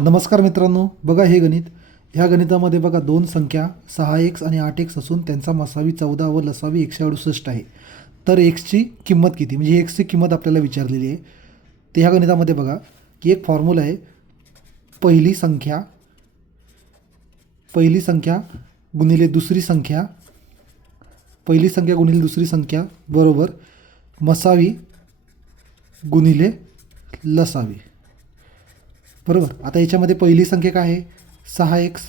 नमस्कार मित्रांनो, बघा हे गणित. ह्या गणितामध्ये बघा दोन संख्या 6x आणि 8x असून त्यांचा मसावी 14 व लसावी 168 आहे. तर एक्सची किंमत किती, म्हणजे एक्सची किंमत आपल्याला विचारलेली आहे. तर ह्या गणितामध्ये बघा की एक फॉर्म्युला आहे. पहिली संख्या गुणिले दुसरी संख्या, पहिली संख्या गुणिले दुसरी संख्या बरोबर मसावी गुणिले लसावी. बरोबर. आता याच्यामध्ये पहिली संख्या काय आहे 6x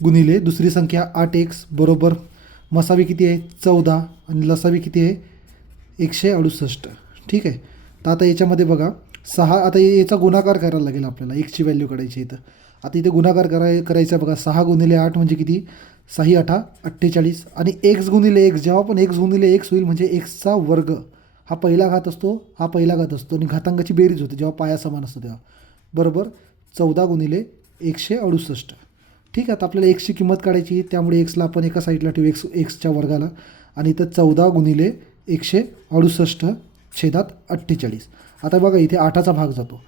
गुणिले दुसरी संख्या 8x बरोबर मसावी किती आहे 14 आणि लसावी किती आहे 168. ठीक आहे. तर आता याच्यामध्ये बघा 6, आता याचा गुणाकार करायला लागेल आपल्याला, एक्सची व्हॅल्यू काढायची इथं. आता इथे गुणाकार करायचा बघा 6 गुणिले 8 म्हणजे किती 6 8 48 आणि x गुणिले x, जेव्हा पण x गुणिले x होईल म्हणजे xचा वर्ग हा पहिला घात असतो, हा पहिला घात असतो आणि घातांकाची बेरीज होते जेव्हा पाया समान असतो तेव्हा, बरोबर 14 गुणिले 168. ठीक आहे. आता आपल्याला एक्सची किंमत काढायची, त्यामुळे एक्सला आपण एका साईडला ठेवू, एक्सच्या वर्गाला, आणि इथं 14 गुणिले 168 छेदात 48. आता बघा इथे 8चा भाग जातो,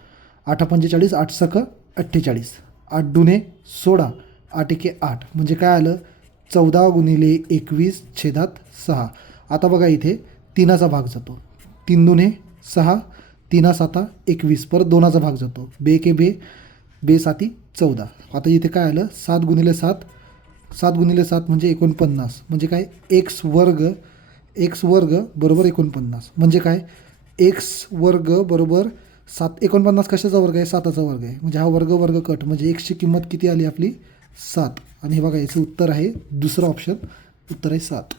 8 45, 8 सक 48, 8 दुने 16, 8 एके 8 म्हणजे काय आलं 14 गुणिले 21 छेदात 6. आता बघा इथे 3चा भाग जातो, 3 दुने 6, 3 7 21, परत 2चा भाग जातो, बे के बे, बे 7 14. आता इथे काय आलं 7 गुणिले 7, 7 गुणिले 7 म्हणजे 49, म्हणजे काय एक्स वर्ग बरोबर 49, म्हणजे काय एक्स वर्ग बरोबर 7. 49 कशाचा वर्ग आहे 7चा वर्ग आहे, म्हणजे हा वर्ग कट, म्हणजे एक्सची किंमत किती आली आपली 7. आणि हे बघा याचं उत्तर आहे दुसरं ऑप्शन, उत्तर आहे 7.